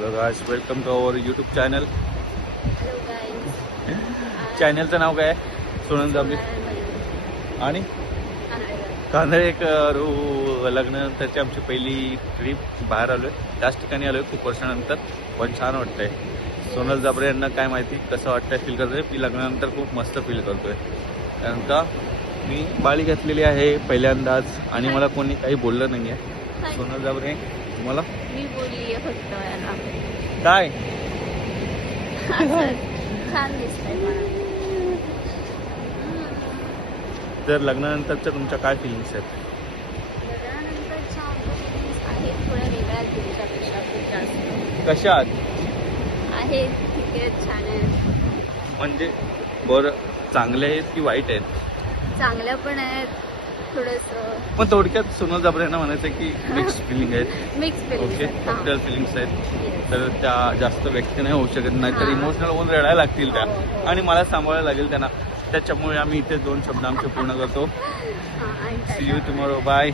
Hello guys, welcome to our YouTube channel. Hello guys. चॅनलचं नाव काय आहे? सोनल जांभे आणि कांदळेकर. लग्नानंतरची आमची पहिली ट्रिप बाहेर आलो आहे. त्याच ठिकाणी आलो आहे खूप वर्षानंतर, पण छान वाटतंय. सोनल जांभरे यांना काय माहिती कसं वाटतंय फील करतोय. मी लग्नानंतर खूप मस्त फील करतोय, कारण का मी बाळी घेतलेली आहे पहिल्यांदाच आणि मला कोणी काही बोललं नाही आहे. सोनल जांभरे तुम्हाला मी बोलली फक्त याला काय छान दिसतंय मला. तर लग्नानंतरच्या तुमच्या काय फिलिंग्स आहेत? लग्नानंतरच्या आमच्या फिलिंग्स आहेत थोड्या वेगळ्या तुमच्यापेक्षा खूप जास्त कशा आहेत. ठीक आहेत, छान आहेत, म्हणजे बरं, चांगले आहेत की वाईट आहेत? चांगल्या पण आहेत. थोडंसं पण थोडक्यात सोनल जांभरे यांना म्हणायचं की मिक्स फिलिंग आहेत. Mix okay, feelings cocktail feelings आहेत. तर त्या जास्त व्यक्त नाही होऊ शकत, नाहीतर हां. इमोशनल होऊन रडायला लागतील त्या, हो. आणि मला सांभाळायला लागेल त्यांना. त्याच्यामुळे आम्ही इथे 2 शब्द आमचे पूर्ण करतो. See you tomorrow, bye.